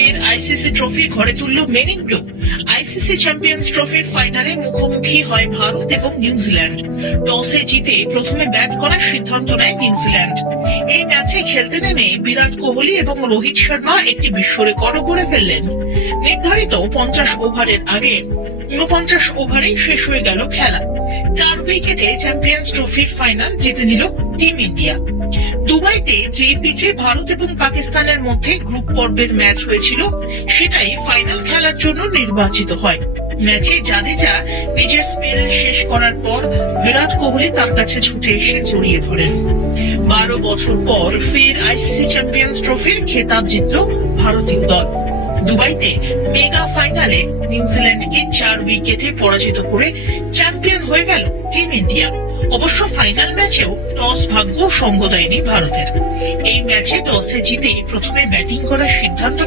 ফের ICC trophy ঘরে তুলল men in blue. ICC champions ট্রফির ফাইনালে মুখোমুখি হয় ভারত এবং নিউজিল্যান্ড। টসে জিতে প্রথমে ব্যাট করার সিদ্ধান্ত নেয় নিউজিল্যান্ড। এই ম্যাচে খেলতে নেমে বিরাট কোহলি এবং রোহিত শর্মা একটি বিশ্ব রেকর্ডও করে ফেললেন। নির্ধারিত 50 ওভারের আগে 49 ওভারেই শেষ হয়ে গেল খেলা। 4 উইকেটে চ্যাম্পিয়ন্স ট্রফির ফাইনাল জিতে নিল টিম ইন্ডিয়া। দুবাইতে যে পিচে ভারত এবং পাকিস্তানের মধ্যে গ্রুপ পর্বের ম্যাচ হয়েছিল, সেটাই ফাইনাল খেলার জন্য নির্বাচিত হয়। ম্যাচে জাদেজা নিজের স্পেল শেষ করার পর বিরাট কোহলি তার কাছে ছুটে এসে জড়িয়ে ধরেন। 12 বছর পর ফের আইসিসি চ্যাম্পিয়ন্স ট্রফির খেতাব জিতল ভারতীয় দল। দুবাইতে মেগা ফাইনালে নিউজিল্যান্ডকে 4 উইকেটে পরাজিত করে চ্যাম্পিয়ন হয়ে গেল টিম ইন্ডিয়া। অবশ্য ফাইনাল ম্যাচেও টস ভাগ্য সঙ্গ দেয়নি ভারতের। এই ম্যাচে টসে জিতে প্রথমে ব্যাটিং করার সিদ্ধান্ত